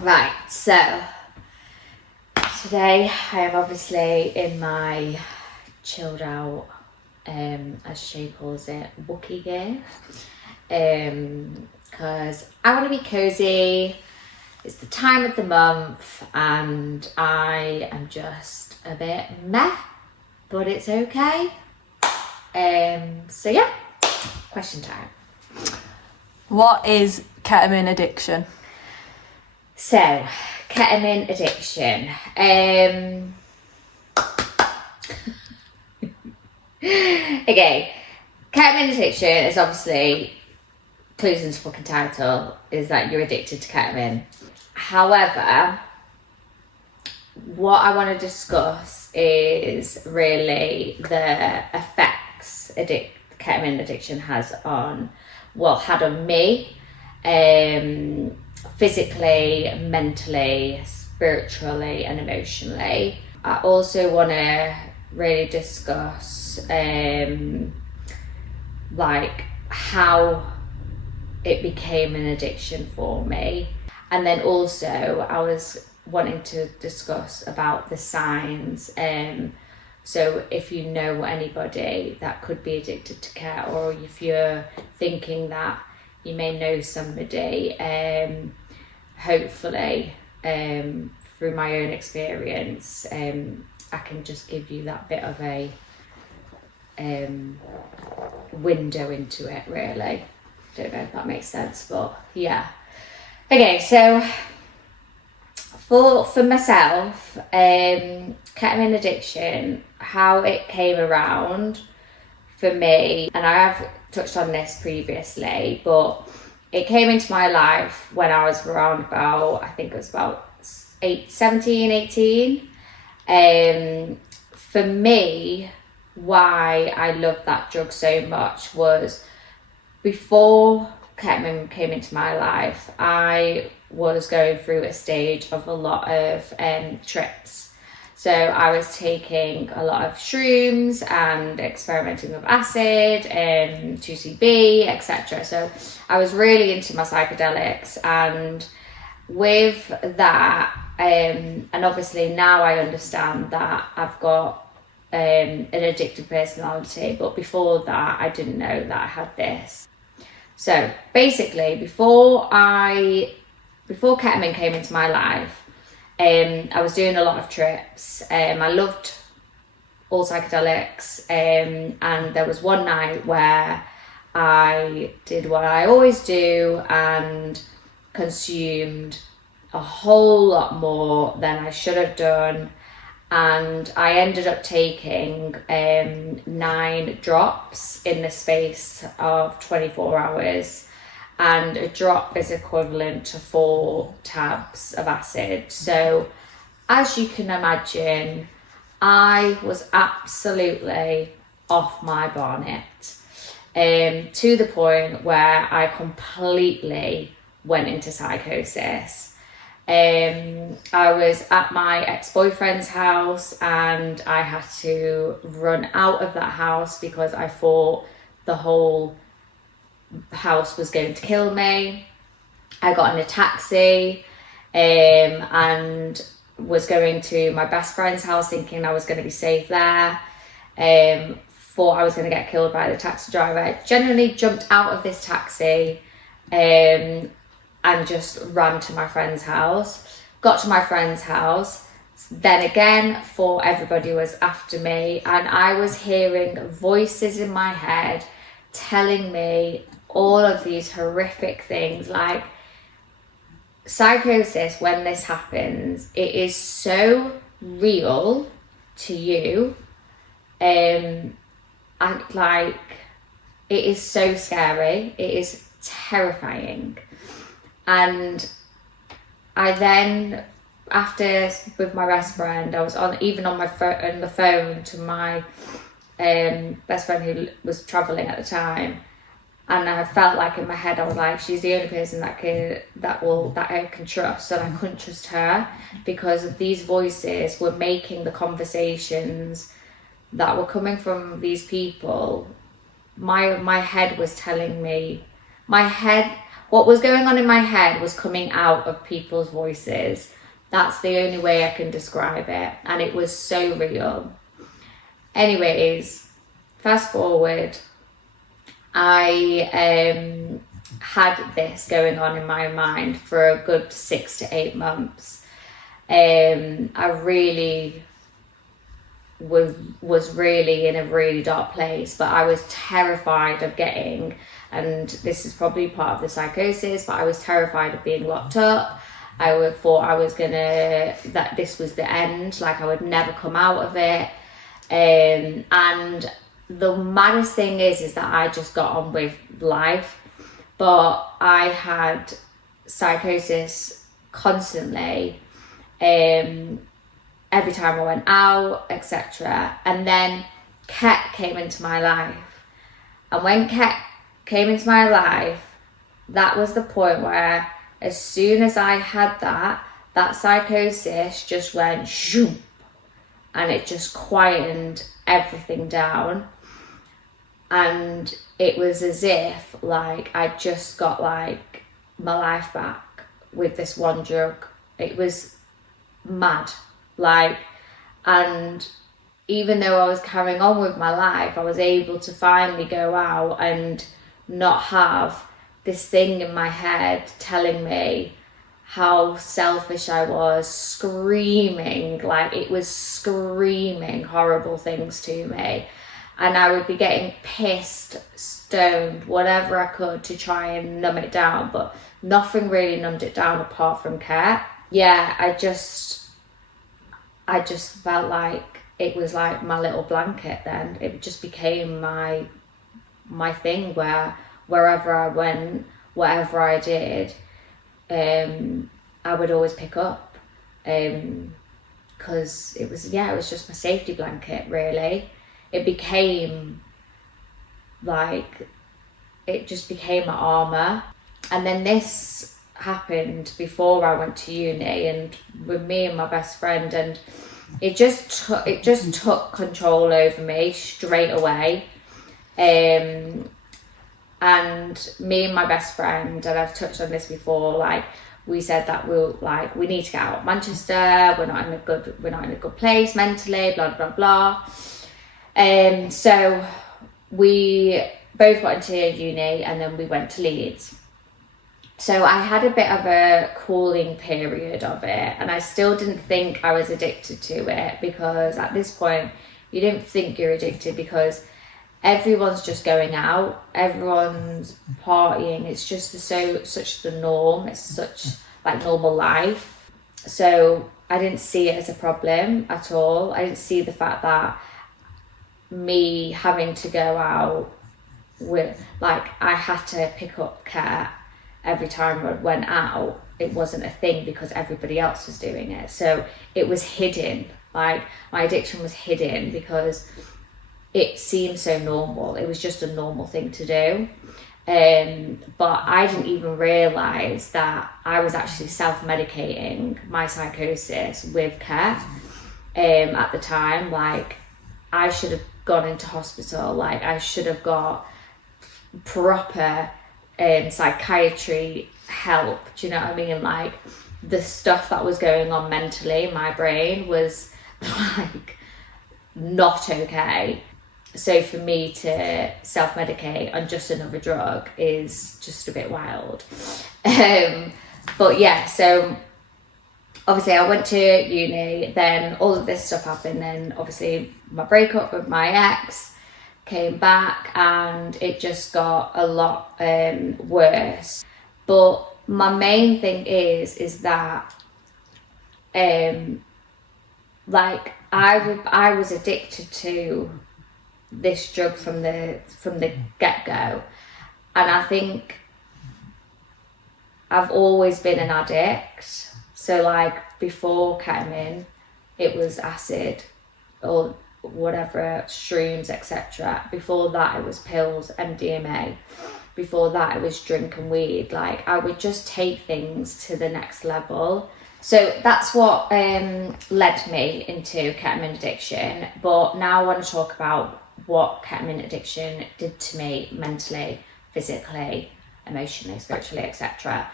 Right, so today I am obviously in my chilled out, as she calls it, Wookie gear, because I want to be cozy. It's the time of the month and I am just a bit meh, but it's okay. So yeah, question time. What is ketamine addiction? So, ketamine addiction. Okay, ketamine addiction is obviously, clues into fucking title, is that you're addicted to ketamine. However, what I want to discuss is really the effects ketamine addiction has on, had on me, physically, mentally, spiritually and emotionally. I also want to really discuss like how it became an addiction for me, and then also I was wanting to discuss about the signs. So if you know anybody that could be addicted to ket, or if you're thinking that you may know somebody, hopefully through my own experience, I can just give you that bit of a window into it, really. Don't know if that makes sense, but yeah. Okay, so for myself, ketamine addiction, how it came around for me, and I have touched on this previously, but it came into my life when I was around about, I think it was about 17, 18. For me, why I loved that drug so much was, before ketamine came into my life, I was going through a stage of a lot of trips. So I was taking a lot of shrooms and experimenting with acid and 2CB, etc. So I was really into my psychedelics, and with that, and obviously now I understand that I've got an addictive personality, but before that I didn't know that I had this. So basically, before ketamine came into my life, I was doing a lot of trips. I loved all psychedelics, and there was one night where I did what I always do and consumed a whole lot more than I should have done, and I ended up taking 9 drops in the space of 24 hours. And a drop is equivalent to 4 tabs of acid. So as you can imagine, I was absolutely off my bonnet, to the point where I completely went into psychosis. I was at my ex-boyfriend's house and I had to run out of that house because I thought the whole house was going to kill me. I got in a taxi and was going to my best friend's house thinking I was going to be safe there. Thought I was going to get killed by the taxi driver. I genuinely jumped out of this taxi and just ran to my friend's house. Got to my friend's house, then again thought everybody was after me, and I was hearing voices in my head telling me all of these horrific things. Like, psychosis, when this happens, it is so real to you, and it is so scary, it is terrifying. And I then, after, with my best friend, I was on the phone to my best friend who was travelling at the time, and I felt like in my head I was like, she's the only person that I can trust, and I couldn't trust her because these voices were making the conversations that were coming from these people. My head was telling me, my head what was going on in my head was coming out of people's voices. That's the only way I can describe it. And it was so real. Anyways, fast forward, I had this going on in my mind for a good 6 to 8 months. I really was really in a really dark place, but I was terrified of getting, and this is probably part of the psychosis, but I was terrified of being locked up. I thought I was that this was the end, like I would never come out of it. And the maddest thing is that I just got on with life, but I had psychosis constantly, every time I went out, etc. And then Ket came into my life. And when Ket came into my life, that was the point where as soon as I had that psychosis just went shoop, and it just quietened everything down. And it was as if like I just got like my life back with this one drug. It was mad. Like, and even though I was carrying on with my life, I was able to finally go out and not have this thing in my head telling me how selfish I was, screaming, like it was screaming horrible things to me. And I would be getting pissed, stoned, whatever I could to try and numb it down, but nothing really numbed it down apart from care. Yeah, I just felt like it was like my little blanket then. It just became my thing where wherever I went, whatever I did, I would always pick up. Because it was just my safety blanket, really. It just became my armour. And then this happened before I went to uni, and with me and my best friend, and it just took control over me straight away. And me and my best friend, and I've touched on this before, like we said that we need to get out of Manchester. We're not in a good place mentally, blah blah blah. So we both got into uni, and then we went to Leeds. So I had a bit of a cooling period of it, and I still didn't think I was addicted to it, because at this point you don't think you're addicted because everyone's just going out, everyone's partying, it's just such the norm, it's such like normal life. So I didn't see it as a problem at all. I didn't see the fact that me having to go out with, like, I had to pick up Ket every time I went out. It wasn't a thing because everybody else was doing it. So it was hidden, like my addiction was hidden because it seemed so normal. It was just a normal thing to do. But I didn't even realise that I was actually self-medicating my psychosis with Ket at the time. Like, I should have gone into hospital, like I should have got proper psychiatry help. Do you know what I mean? Like, the stuff that was going on mentally in my brain was like not okay. So for me to self-medicate on just another drug is just a bit wild. But yeah, so obviously I went to uni, then all of this stuff happened, then obviously my breakup with my ex came back, and it just got a lot worse. But my main thing is that like I was addicted to this drug from the get-go, and I think I've always been an addict. So like before ketamine, it was acid or whatever, shrooms, etc. Before that it was pills, MDMA. Before that it was drink and weed. Like, I would just take things to the next level. So that's what led me into ketamine addiction. But now I want to talk about what ketamine addiction did to me mentally, physically, emotionally, spiritually, etc.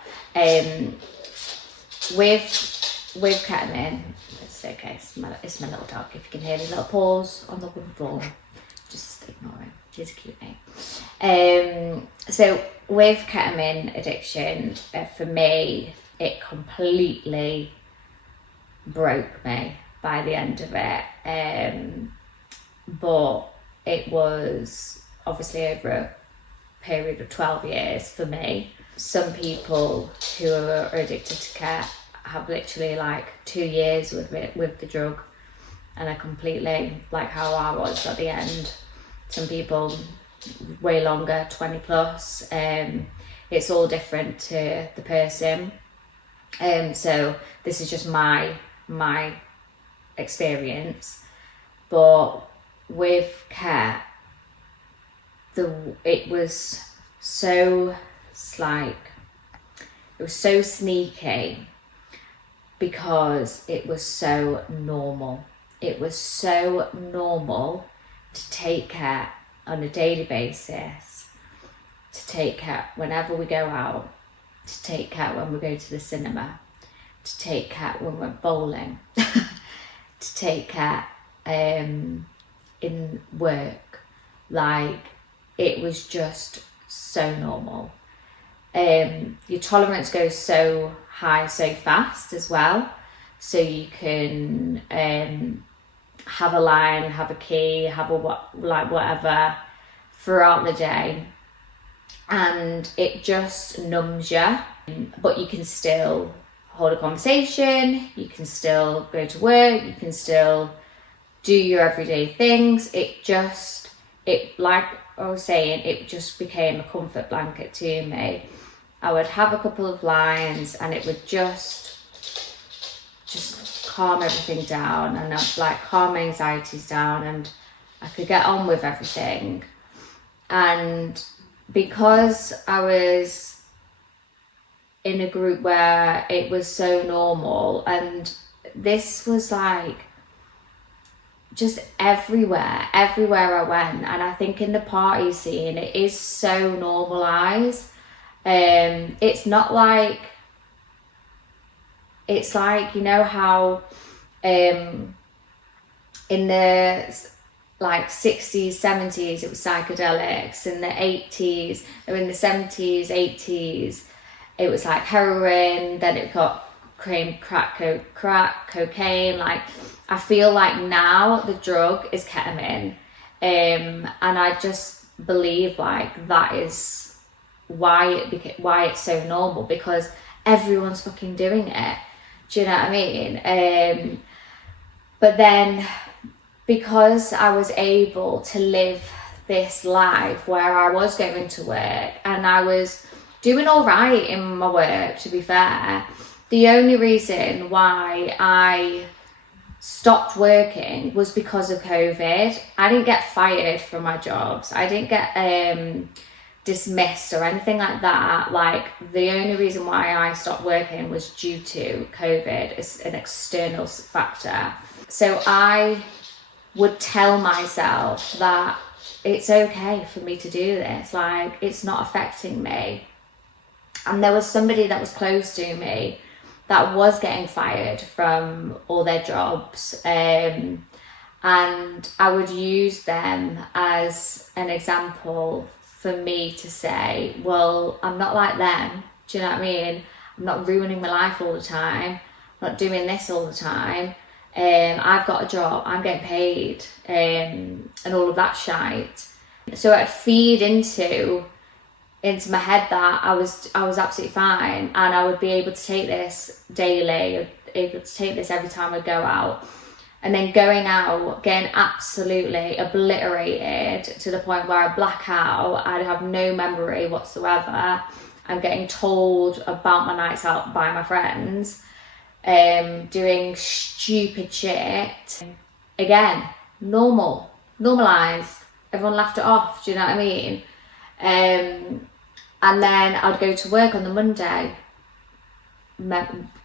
With ketamine, it's okay, it's my little dog. If you can hear his little paws on the wooden floor, just ignore him. He's a cute name. So with ketamine addiction, for me, it completely broke me by the end of it. But it was obviously over a period of 12 years for me. Some people who are addicted to ket have literally like 2 years with the drug, and are completely like how I was at the end. Some people way longer, 20 plus. It's all different to the person. So this is just my experience. But with ket, it was so sneaky, because it was so normal. It was so normal to take ket on a daily basis, to take ket whenever we go out, to take ket when we go to the cinema, to take ket when we're bowling, to take ket in work. Like, it was just so normal. Your tolerance goes so high so fast as well, so you can have a line, have a key, have a whatever throughout the day, and it just numbs you. But you can still hold a conversation, you can still go to work, you can still do your everyday things. It like I was saying, it just became a comfort blanket to me. I would have a couple of lines and it would just calm everything down, and I'd like calm my anxieties down, and I could get on with everything. And because I was in a group where it was so normal, and this was like just everywhere I went, and I think in the party scene it is so normalised. It's not like, it's like, you know how in the like 60s, 70s it was psychedelics, in the 80s, or in the 70s, 80s it was like heroin, then it got crack, cocaine. Like, I feel like now the drug is ketamine, and I just believe like that is why it's so normal, because everyone's fucking doing it. Do you know what I mean? But then, because I was able to live this life where I was going to work and I was doing all right in my work, to be fair, the only reason why I stopped working was because of COVID. I didn't get fired from my jobs. I didn't get dismissed or anything like that. Like, the only reason why I stopped working was due to COVID. It's an external factor. So I would tell myself that it's okay for me to do this. Like, it's not affecting me. And there was somebody that was close to me that was getting fired from all their jobs, and I would use them as an example for me to say, well, I'm not like them. Do you know what I mean? I'm not ruining my life all the time. I'm not doing this all the time. I've got a job, I'm getting paid, and all of that shite. So I'd feed into my head that I was absolutely fine, and I would be able to take this daily, able to take this every time I go out. And then going out, getting absolutely obliterated to the point where I black out, I'd have no memory whatsoever. I'm getting told about my nights out by my friends, doing stupid shit. Again, normalised. Everyone laughed it off, do you know what I mean? And then I'd go to work on the Monday,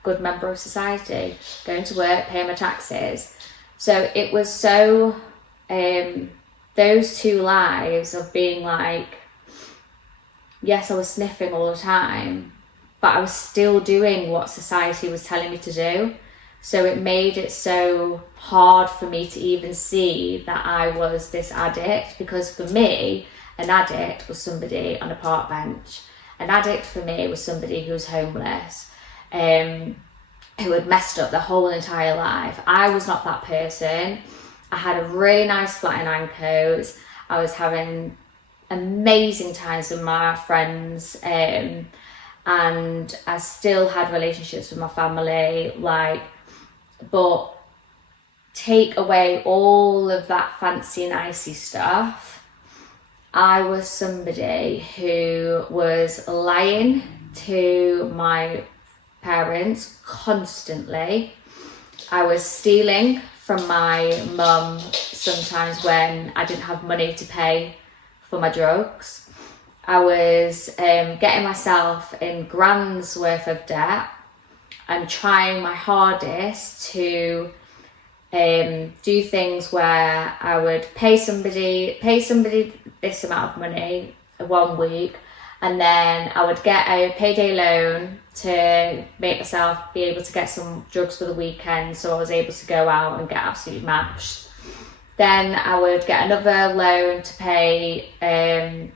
good member of society, going to work, paying my taxes. So it was so, those two lives of being like yes, I was sniffing all the time, but I was still doing what society was telling me to do. So it made it so hard for me to even see that I was this addict, because for me, an addict was somebody on a park bench. An addict for me was somebody who was homeless, who had messed up their whole entire life. I was not that person. I had a really nice flat in Ancoats. I was having amazing times with my friends, and I still had relationships with my family, but take away all of that fancy nicey stuff, I was somebody who was lying to my parents constantly. I was stealing from my mum sometimes when I didn't have money to pay for my drugs. I was getting myself in grand's worth of debt and trying my hardest to do things where I would pay somebody this amount of money 1 week, and then I would get a payday loan to make myself be able to get some drugs for the weekend, so I was able to go out and get absolutely mashed. Then I would get another loan to pay,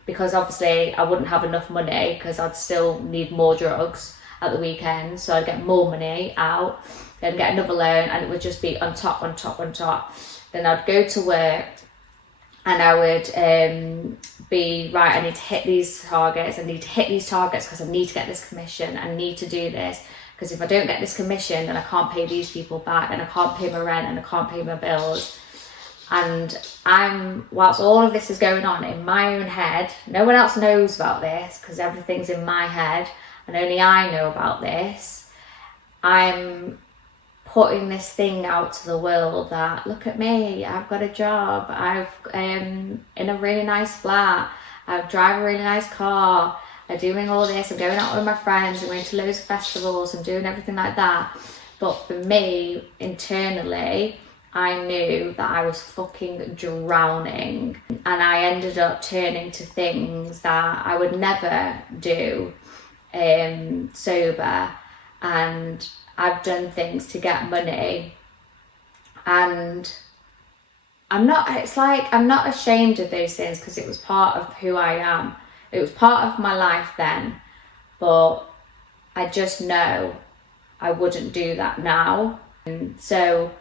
because obviously I wouldn't have enough money because I'd still need more drugs at the weekend, so I'd get more money out, then get another loan, and it would just be on top. Then I'd go to work and I would be, right, I need to hit these targets, because I need to get this commission, I need to do this, because if I don't get this commission, then I can't pay these people back, and I can't pay my rent, and I can't pay my bills. And whilst all of this is going on in my own head, no one else knows about this because everything's in my head and only I know about this, I'm putting this thing out to the world that, look at me, I've got a job, I've in a really nice flat, I drive a really nice car, I'm doing all this, I'm going out with my friends, I'm going to loads of festivals, I'm doing everything like that. But for me, internally, I knew that I was fucking drowning, and I ended up turning to things that I would never do sober, and I've done things to get money, and I'm not ashamed of those things because it was part of who I am. It was part of my life then, but I just know I wouldn't do that now. And so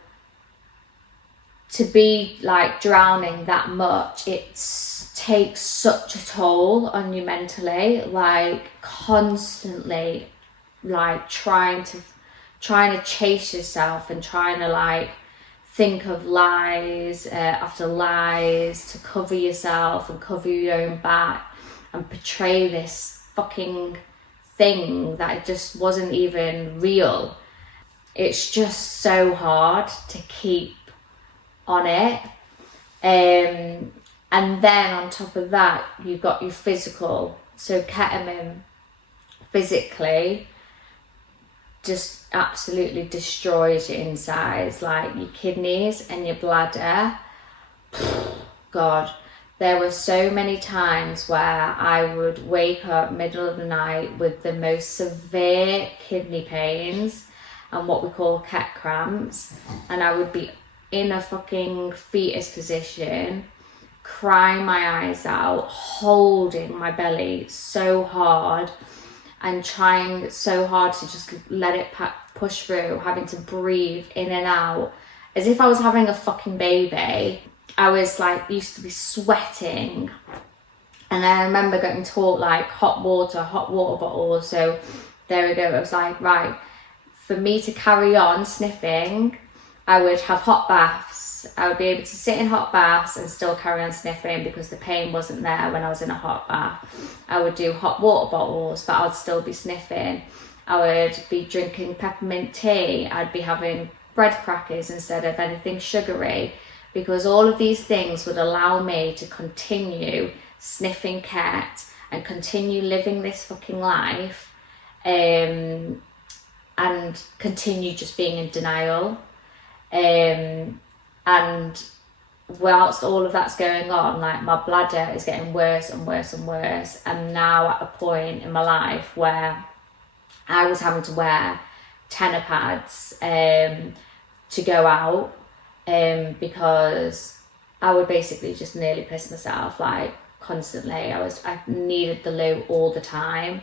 to be drowning that much, it takes such a toll on you mentally, constantly trying to chase yourself and trying to think of lies after lies to cover yourself and cover your own back and portray this fucking thing that it just wasn't even real. It's just so hard to keep on it, and then on top of that you've got your physical. So ketamine physically just absolutely destroys your insides, your kidneys and your bladder. God, there were so many times where I would wake up middle of the night with the most severe kidney pains and what we call cat cramps, and I would be in a fucking fetus position, crying my eyes out, holding my belly so hard and trying so hard to just let it push through, having to breathe in and out as if I was having a fucking baby. I was used to be sweating, and I remember getting taught hot water bottles. So there we go. It was right, for me to carry on sniffing, I would have hot baths. I would be able to sit in hot baths and still carry on sniffing because the pain wasn't there when I was in a hot bath. I would do hot water bottles, but I would still be sniffing. I would be drinking peppermint tea. I'd be having bread crackers instead of anything sugary, because all of these things would allow me to continue sniffing cat and continue living this fucking life, and continue just being in denial. And whilst all of that's going on, like my bladder is getting worse and worse and worse. I'm now at a point in my life where I was having to wear tenor pads to go out because I would basically just nearly piss myself, like constantly. I needed the loo all the time.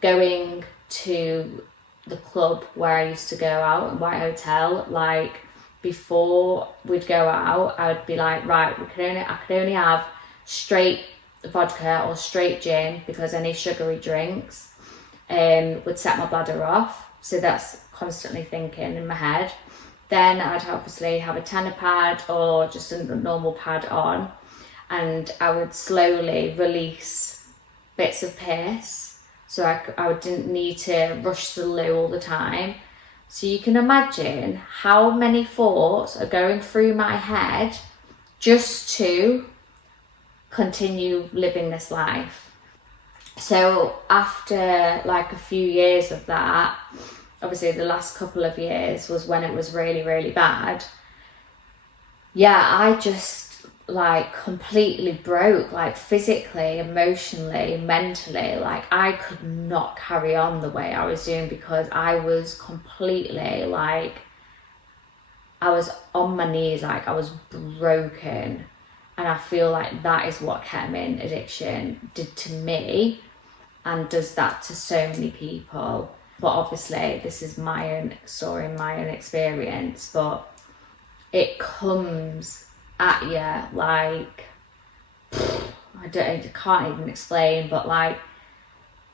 Going to the club where I used to go out in White Hotel, like before we'd go out, I would be like, right, I could only have straight vodka or straight gin because any sugary drinks would set my bladder off. So that's constantly thinking in my head. Then I'd obviously have a tenor pad or just a normal pad on, and I would slowly release bits of piss so I didn't need to rush to the loo all the time. So you can imagine how many thoughts are going through my head just to continue living this life. So after like a few years of that, obviously the last couple of years was when it was really, really bad. Yeah, I just like completely broke, like physically, emotionally, mentally. Like I could not carry on the way I was doing because I was completely like, I was on my knees, like I was broken. And I feel like that is what ketamine addiction did to me and does that to so many people. But obviously this is my own story, my own experience, but it comes at you like, I can't even explain, but like,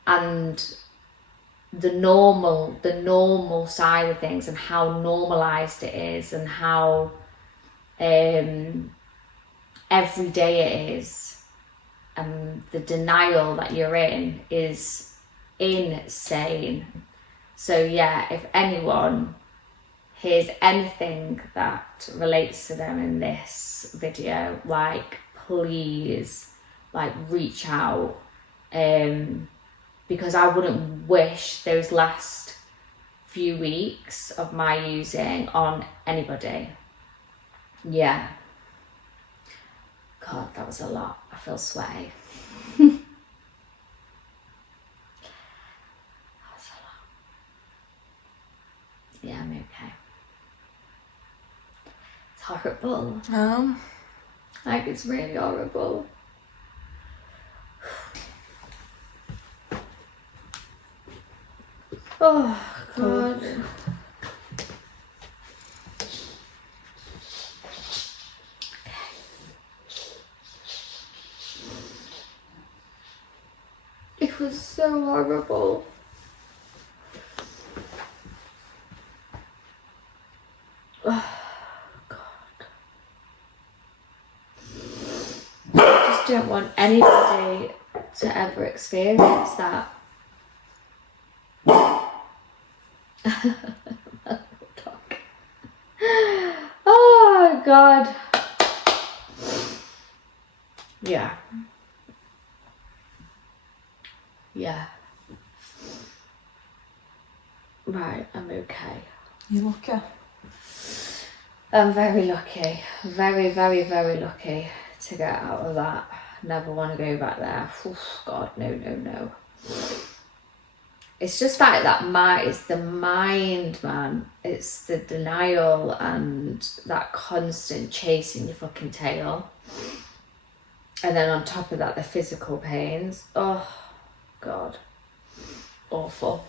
and the normal side of things and how normalized it is and how every day it is, and the denial that you're in is insane. So yeah, if anyone hears anything that relates to them in this video, like please like reach out, because I wouldn't wish those last few weeks of my using on anybody. Yeah. God, that was a lot. I feel sweaty. That was a lot. Yeah, I'm okay. It's horrible. Like, it's really horrible. Oh, God. It was so horrible. Oh, God. I just don't want anybody to ever experience that. Oh, God. Yeah. Yeah. Right, I'm okay. You lucky? I'm very lucky. Very, very, very lucky to get out of that. Never want to go back there. Oof, God, no. It's just like that it's the mind, man. It's the denial and that constant chasing your fucking tail. And then on top of that, the physical pains. Oh, God. Awful.